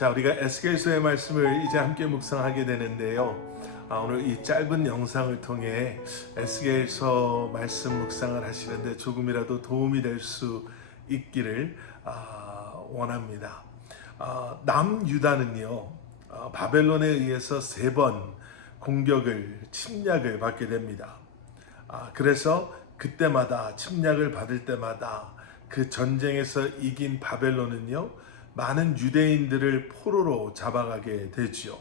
자, 우리가 에스겔서의 말씀을 이제 함께 묵상하게 되는데요. 오늘 이 짧은 영상을 통해 에스겔서 말씀 묵상을 하시는데 조금이라도 도움이 될 수 있기를 원합니다. 남유다는요, 바벨론에 의해서 3번 공격을, 침략을 받게 됩니다. 그래서 그때마다 침략을 받을 때마다 그 전쟁에서 이긴 바벨론은요, 많은 유대인들을 포로로 잡아가게 되지요.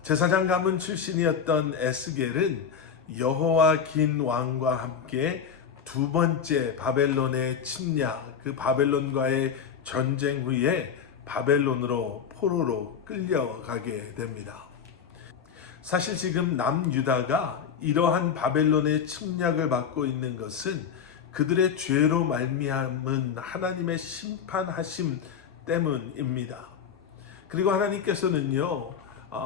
제사장 가문 출신이었던 에스겔은 여호와긴 왕과 함께 2번째 바벨론의 침략, 그 바벨론과의 전쟁 후에 바벨론으로 포로로 끌려가게 됩니다. 사실 지금 남유다가 이러한 바벨론의 침략을 받고 있는 것은 그들의 죄로 말미암은 하나님의 심판하심 때문입니다. 그리고 하나님께서는요,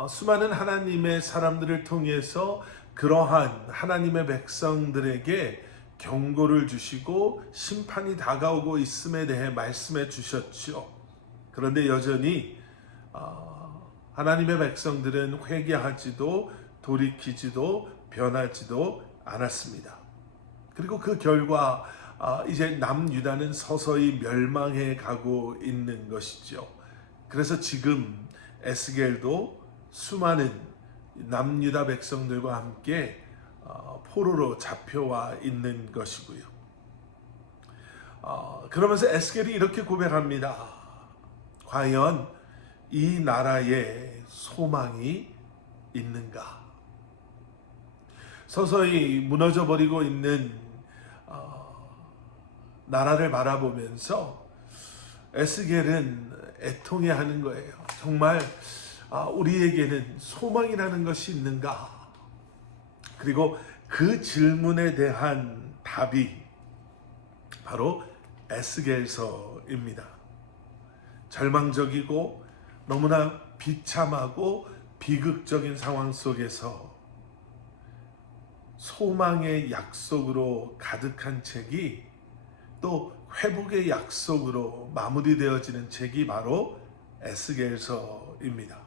수많은 하나님의 사람들을 통해서 그러한 하나님의 백성들에게 경고를 주시고 심판이 다가오고 있음에 대해 말씀해 주셨죠. 그런데 여전히 하나님의 백성들은 회개하지도 돌이키지도 변하지도 않았습니다. 그리고 그 결과 이제 남유다는 서서히 멸망해 가고 있는 것이죠. 그래서 지금 에스겔도 수많은 남유다 백성들과 함께 포로로 잡혀와 있는 것이고요. 그러면서 에스겔이 이렇게 고백합니다. 과연 이 나라에 소망이 있는가? 서서히 무너져 버리고 있는 나라를 바라보면서 에스겔은 애통해하는 거예요. 정말 우리에게는 소망이라는 것이 있는가? 그리고 그 질문에 대한 답이 바로 에스겔서입니다. 절망적이고 너무나 비참하고 비극적인 상황 속에서 소망의 약속으로 가득한 책이 또 회복의 약속으로 마무리되어지는 책이 바로 에스겔서입니다.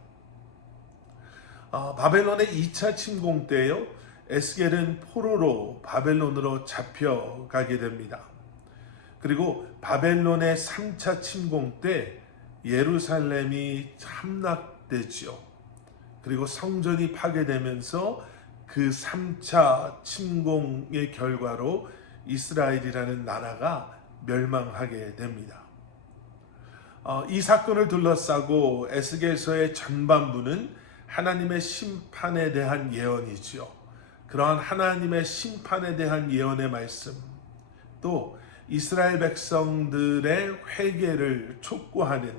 바벨론의 2차 침공 때요, 에스겔은 포로로 바벨론으로 잡혀가게 됩니다. 그리고 바벨론의 3차 침공 때 예루살렘이 함락되죠. 그리고 성전이 파괴되면서 그 3차 침공의 결과로 이스라엘이라는 나라가 멸망하게 됩니다. 이 사건을 둘러싸고 에스겔서의 전반부는 하나님의 심판에 대한 예언이죠. 그러한 하나님의 심판에 대한 예언의 말씀, 또 이스라엘 백성들의 회개를 촉구하는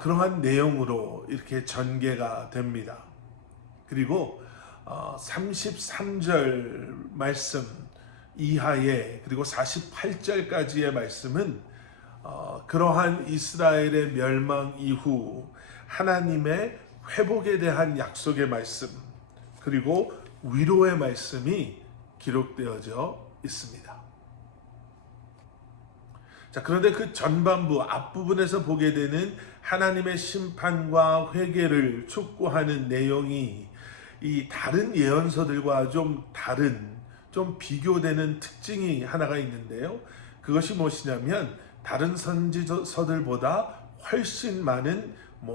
그러한 내용으로 이렇게 전개가 됩니다. 그리고 33절 말씀 이하에 그리고 48절까지의 말씀은 그러한 이스라엘의 멸망 이후 하나님의 회복에 대한 약속의 말씀, 그리고 위로의 말씀이 기록되어져 있습니다. 자, 그런데 그 전반부 앞부분에서 보게 되는 하나님의 심판과 회개를 촉구하는 내용이 이 다른 예언서들과 좀 다른, 좀 비교되는 특징이 하나가 있는데요. 그것이 무엇이냐면 다른 선지서들보다 훨씬 많은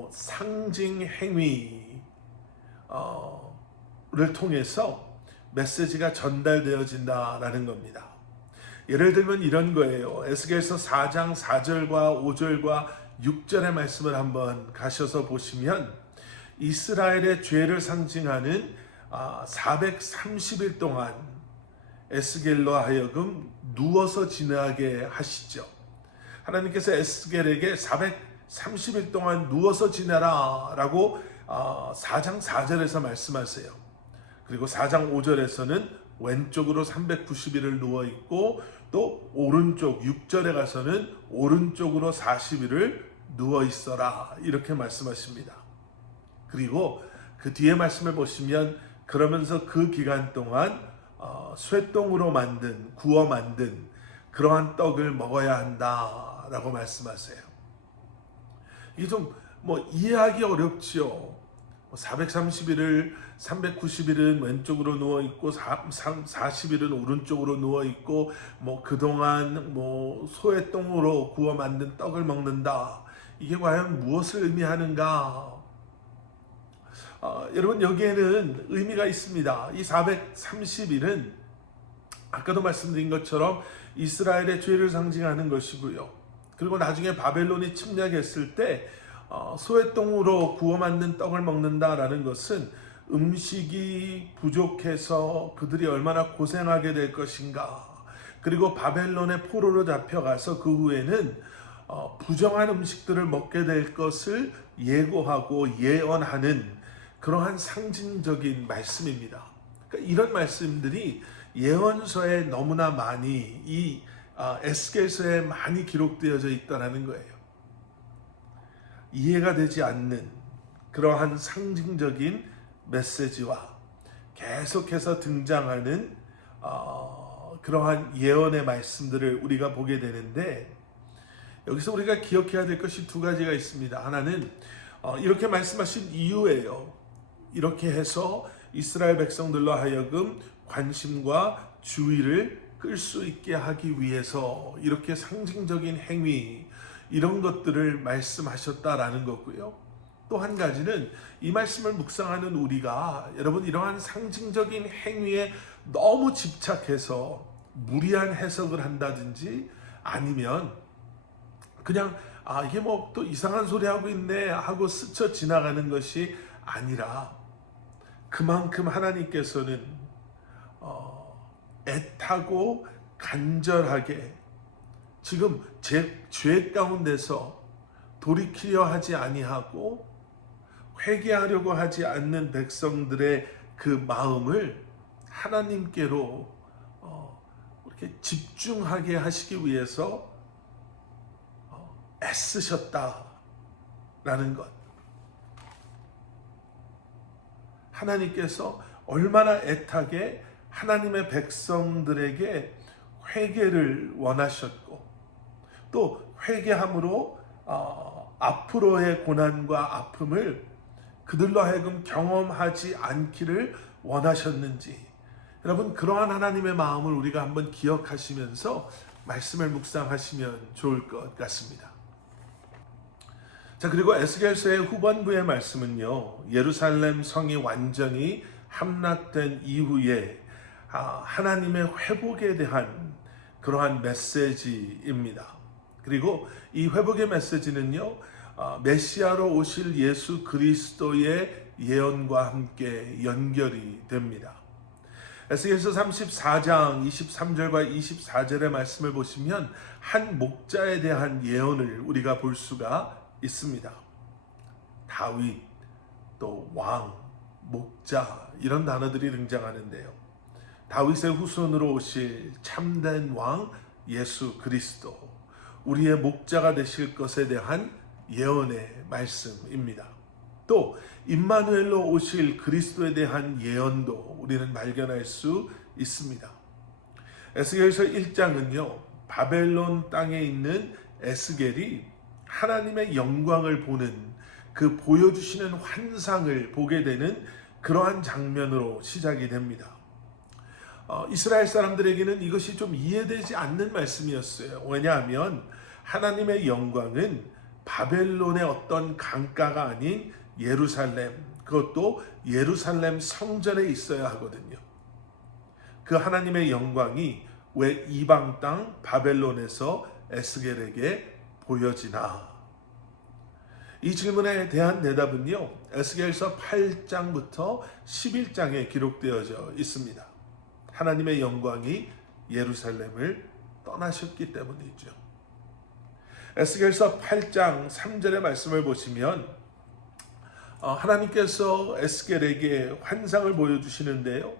상징 행위를 통해서 메시지가 전달되어진다라는 겁니다. 예를 들면 이런 거예요. 에스겔서 4장 4절과 5절과 6절의 말씀을 한번 가셔서 보시면 이스라엘의 죄를 상징하는 430일 동안 에스겔로 하여금 누워서 지내게 하시죠. 하나님께서 에스겔에게 430일 동안 누워서 지내라 라고 4장 4절에서 말씀하세요. 그리고 4장 5절에서는 왼쪽으로 390일을 누워있고 또 오른쪽 6절에 가서는 오른쪽으로 40일을 누워있어라 이렇게 말씀하십니다. 그리고 그 뒤에 말씀을 보시면 그러면서 그 기간 동안 쇠똥으로 구워 만든 그러한 떡을 먹어야 한다라고 말씀하세요. 이게 좀 이해하기 어렵지요. 430일을 390일은 왼쪽으로 누워 있고 40일은 오른쪽으로 누워 있고 그동안 소의 똥으로 구워 만든 떡을 먹는다. 이게 과연 무엇을 의미하는가? 여러분, 여기에는 의미가 있습니다. 이 430일은 아까도 말씀드린 것처럼 이스라엘의 죄를 상징하는 것이고요. 그리고 나중에 바벨론이 침략했을 때 소의 똥으로 구워 만든 떡을 먹는다라는 것은 음식이 부족해서 그들이 얼마나 고생하게 될 것인가, 그리고 바벨론의 포로로 잡혀가서 그 후에는 부정한 음식들을 먹게 될 것을 예고하고 예언하는 그러한 상징적인 말씀입니다. 그러니까 이런 말씀들이 예언서에 너무나 많이 이 에스겔서에 많이 기록되어져 있다는 거예요. 이해가 되지 않는 그러한 상징적인 메시지와 계속해서 등장하는 그러한 예언의 말씀들을 우리가 보게 되는데, 여기서 우리가 기억해야 될 것이 두 가지가 있습니다. 하나는 이렇게 말씀하신 이유예요. 이렇게 해서 이스라엘 백성들로 하여금 관심과 주의를 끌 수 있게 하기 위해서 이렇게 상징적인 행위, 이런 것들을 말씀하셨다라는 거고요. 또 한 가지는 이 말씀을 묵상하는 우리가, 여러분, 이러한 상징적인 행위에 너무 집착해서 무리한 해석을 한다든지, 아니면 그냥 이게 또 이상한 소리 하고 있네 하고 스쳐 지나가는 것이 아니라, 그만큼 하나님께서는 애타고 간절하게 지금 죄 가운데서 돌이키려 하지 아니하고 회개하려고 하지 않는 백성들의 그 마음을 하나님께로 이렇게 집중하게 하시기 위해서 애쓰셨다라는 것. 하나님께서 얼마나 애타게 하나님의 백성들에게 회개를 원하셨고, 또 회개함으로 앞으로의 고난과 아픔을 그들로 하여금 경험하지 않기를 원하셨는지, 여러분, 그러한 하나님의 마음을 우리가 한번 기억하시면서 말씀을 묵상하시면 좋을 것 같습니다. 자, 그리고 에스겔서의 후반부의 말씀은요, 예루살렘 성이 완전히 함락된 이후에 하나님의 회복에 대한 그러한 메시지입니다. 그리고 이 회복의 메시지는요, 메시아로 오실 예수 그리스도의 예언과 함께 연결이 됩니다. 에스겔서 34장 23절과 24절의 말씀을 보시면 한 목자에 대한 예언을 우리가 볼 수가 있습니다. 다윗, 또 왕, 목자, 이런 단어들이 등장하는데요. 다윗의 후손으로 오실 참된 왕 예수 그리스도, 우리의 목자가 되실 것에 대한 예언의 말씀입니다. 또 임마누엘로 오실 그리스도에 대한 예언도 우리는 발견할 수 있습니다. 에스겔서 1장은요, 바벨론 땅에 있는 에스겔이 하나님의 영광을 보는, 그 보여주시는 환상을 보게 되는 그러한 장면으로 시작이 됩니다. 이스라엘 사람들에게는 이것이 좀 이해되지 않는 말씀이었어요. 왜냐하면 하나님의 영광은 바벨론의 어떤 강가가 아닌 예루살렘, 그것도 예루살렘 성전에 있어야 하거든요. 그 하나님의 영광이 왜 이방 땅 바벨론에서 에스겔에게 보여지나? 이 질문에 대한 대답은요, 에스겔서 8장부터 11장에 기록되어져 있습니다. 하나님의 영광이 예루살렘을 떠나셨기 때문이죠. 에스겔서 8장 3절의 말씀을 보시면 하나님께서 에스겔에게 환상을 보여주시는데요,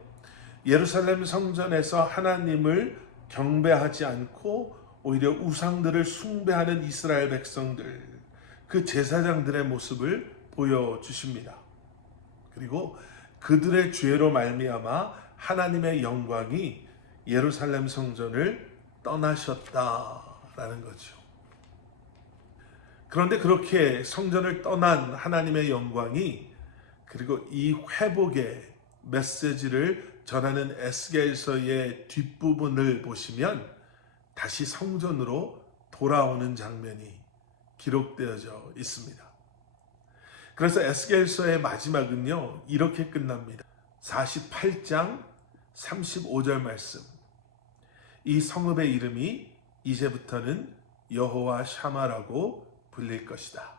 예루살렘 성전에서 하나님을 경배하지 않고 오히려 우상들을 숭배하는 이스라엘 백성들, 그 제사장들의 모습을 보여주십니다. 그리고 그들의 죄로 말미암아 하나님의 영광이 예루살렘 성전을 떠나셨다라는 거죠. 그런데 그렇게 성전을 떠난 하나님의 영광이, 그리고 이 회복의 메시지를 전하는 에스겔서의 뒷부분을 보시면 다시 성전으로 돌아오는 장면이 기록되어져 있습니다. 그래서 에스겔서의 마지막은요, 이렇게 끝납니다. 48장 35절 말씀. 이 성읍의 이름이 이제부터는 여호와 샤마라고 불릴 것이다.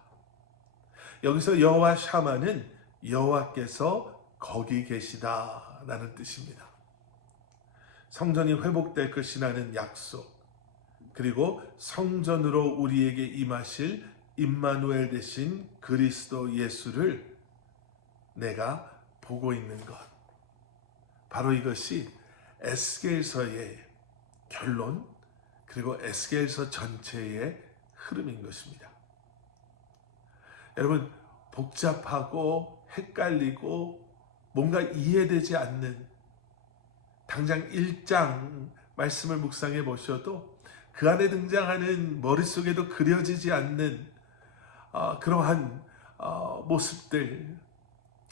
여기서 여호와 샤마는 여호와께서 거기 계시다 라는 뜻입니다. 성전이 회복될 것이라는 약속, 그리고 성전으로 우리에게 임하실 임마누엘 되신 그리스도 예수를 내가 보고 있는 것, 바로 이것이 에스겔서의 결론, 그리고 에스겔서 전체의 흐름인 것입니다. 여러분, 복잡하고 헷갈리고 뭔가 이해되지 않는, 당장 1장 말씀을 묵상해 보셔도 그 안에 등장하는, 머릿속에도 그려지지 않는 그러한 모습들,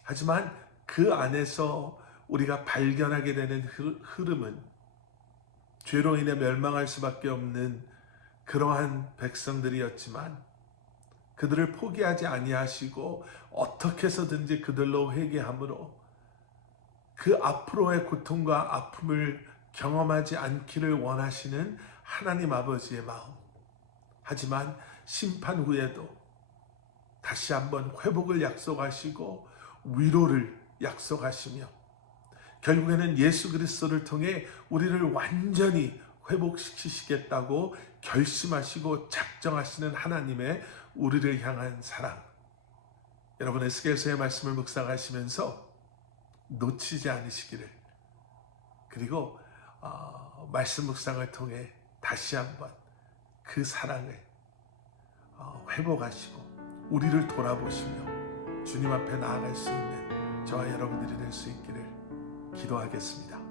하지만 그 안에서 우리가 발견하게 되는 흐름은 죄로 인해 멸망할 수밖에 없는 그러한 백성들이었지만 그들을 포기하지 아니하시고 어떻게 해서든지 그들로 회개함으로 그 앞으로의 고통과 아픔을 경험하지 않기를 원하시는 하나님 아버지의 마음, 하지만 심판 후에도 다시 한번 회복을 약속하시고 위로를 약속하시며 결국에는 예수 그리스도를 통해 우리를 완전히 회복시키시겠다고 결심하시고 작정하시는 하나님의 우리를 향한 사랑, 여러분 에스겔서의 말씀을 묵상하시면서 놓치지 않으시기를, 그리고 말씀 묵상을 통해 다시 한번 그 사랑을 회복하시고 우리를 돌아보시며 주님 앞에 나아갈 수 있는 저와 여러분들이 될 수 있기를 기도하겠습니다.